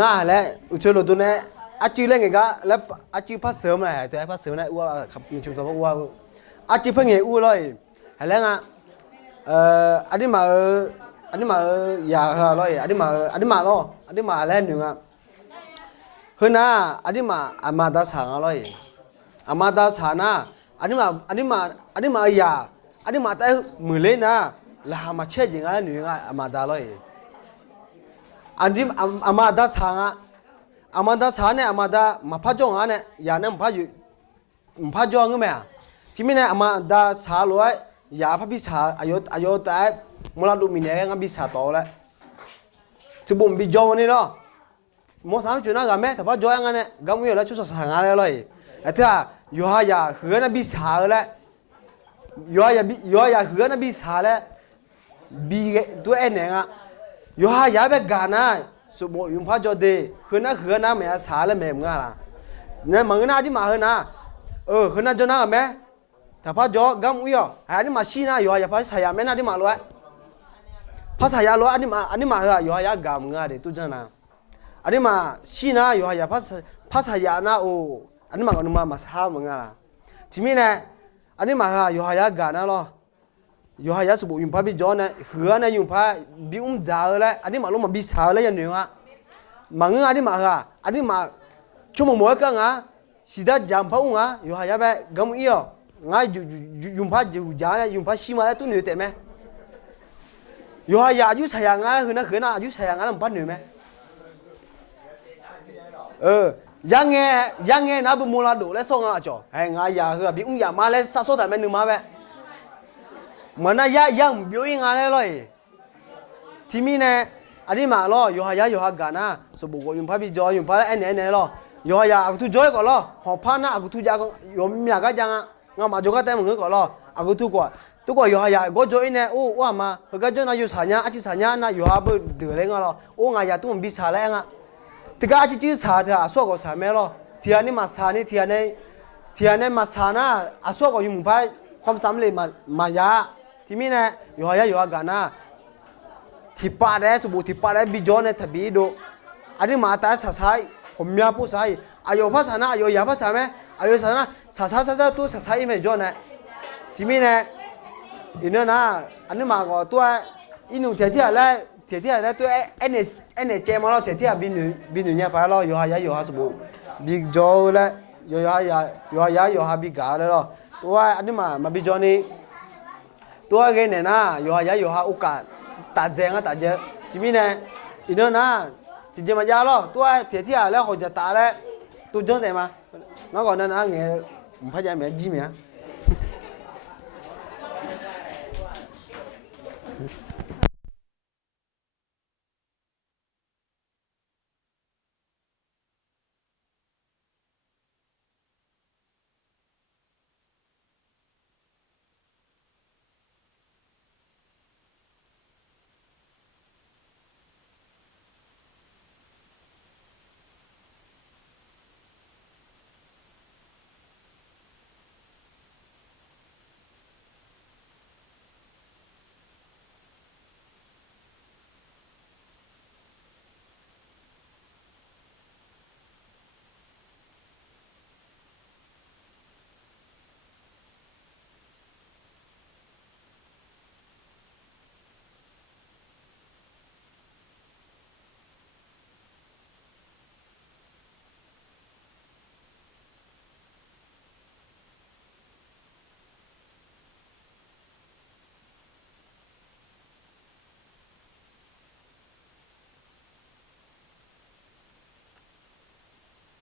งาและอุชโลตัวนี้อาจีเล่นไงก็แล้วอาจีพัดเสริมอะไรตัวพัดเสริมอะไรอ้วขับมีชุมตัวอ้วอาจีเพิ่งเห็นอ้วเลยแล้วงะอันนี้มาอยากเลยอันนี้มาเนาะอันนี้มาแล้วหนึ่งอ่ะเฮ้ยนะอันนี้มาอามาดาสางเลยอามาดาสานะอันนี้มาอยากอันนี้มาแต่มือเล่นนะแล้วมาเช็ดยังไงหนึ่งอ่ะอามาดาเลยอันนี้อามาดาสางอ่ะอามาดาสาเนี่ยอามาดามาพัดจงอ่ะเนี่ยอย่าเนี่ยมาพัดอยู่มาพัดจงก็ไม่อ่ะที่ไม่เนี่ยอามาดาสาลอยอย่าพัดพิสาอายุแต่มรดกมีเนี่ยงั้นพิสาต่อแล้วจะบ่มพิจงนี่เนาะมอสามจุดนั้นกันไหมแต่พัดจงงั้นเนี่ยก็ไม่อยู่แล้วชุดสางอะไรเลยไอ้ที่อ่ะอยู่หายาเหือนะพิสาแล้วอยู่หายาเหือนะพิสาแล้วบีตัวเอ็นเนี่ยอ่ะอยู่หายาแบบกานะสมมติยุงพัดจอดีคือน่าคือน่าไม่อาสาเลยแม่มึงอ่ะล่ะเนี่ยมึงน่าที่มาคือน่ะคือน่าจะน่าไหมแต่พัดจอกัมอุ้ยอ่ะอันนี้มาชีน่ะอยู่หายาพัดสายาแม่น่าที่มาล้วนพัดสายาล้วนอันนี้มาคืออยู่หายากามึงอ่ะเด็กตุ้งจังนะอันนี้มาชีน่ะอยู่หายาพัดสายาน่ะโอ้อันนี้มาก็นุ่มมาสามึงอ่ะล่ะที่มีเนี่ยอันนี้มาคืออยู่หายากานะล้ออยู่หายาสมบูรณ์ยุงพัดบิจอนเนี่ยเหือเนี่ยยุงพัดบิอุ้มจ่าเลยอันนี้มาลงมาบิสาเลยยันหนึ่งอ่ะมังอันนี้มาค่ะอันนี้มาชั่วโมงกันอ่ะสิได้จำพังอ่ะอยู่หายาแบบกัมอีอ่ะง่ายยุงพัดอยู่จ่าเนี่ยยุงพัดชิมาแล้วตู้เหนื่อยแต่ไหมอยู่หายาอายุใส่ยังไงคือน่ะคือน่ะอายุใส่ยังไงมันพัดเหนื่อยไหมยังไงนะบุมูลาดูและส่งอ่ะจ่อไอ้ง่ายยาคือบิอุ้มยามาแล้วสักโซแต่ไม่หนึ่งมาแบบเหมือนน่ะยังบิวอิงอะไรเลยที่มีเนี่ยอันนี้มาล้ออยู่หายาอยู่หากานะสมบูรณ์ยุงพัดบิจอยุงพัดเอ็นล้ออยู่หายาอักตุจอยก็ล้อหอบพันนะอักตุจากยมมีอะไรกันงามาจงก็แต่มึงก็ล้ออักตุกว่าอยู่หายาก็จอยเนี่ยโอ้ว่ามาเฮก็จอยน่ะอยู่สัญญาอาจิสัญญาน่ะอยู่หาบเดือดเลยงั้นล้อโอ้งายาตุ้มบิสาแล้วงั้นที่ก็อาจิจื้อสาเถอะสวก็สาแม่ล้อที่อันนี้มาสานี่ที่อันนี้มาสานะอาสวก็ยุงพัดความสำเร็จมายาที่มีเนี่ยอยู่หายาอยู่หากานะที่ป่าได้สมบูรณ์ที่ป่าได้บิจอนเนี่ยทบีดูอันนี้มาแต่สายผมยาผู้สายอายุภาษานะอายุยาภาษาไหมอายุภาษานะสายตัวสายไม่จอนเนี่ยที่มีเนี่ยอินเนอร์นะอันนี้มาก็ตัวอินุเทียอะไรตัวเอ็นเจมาแล้วเทียบินุเนี่ยไปแล้วอยู่หายาอยู่หาสมบูรณ์บิจอเลยอยู่หายาอยู่หาบิกาเลยแล้วตัวอันนี้มาบิจอนี่ตัวเกเนี่ยนะอยู่หายาอยู่หาโอกาสตัดเจงอ่ะตัดเจที่มีเนี่ยอินเนอร์นะที่จะมายาล้อตัวเทียแล้วเขาจะตาแล้วตัวจนแต่มางั้นก่อนนั้นนะเงี้ยผมพยายามจีเมีย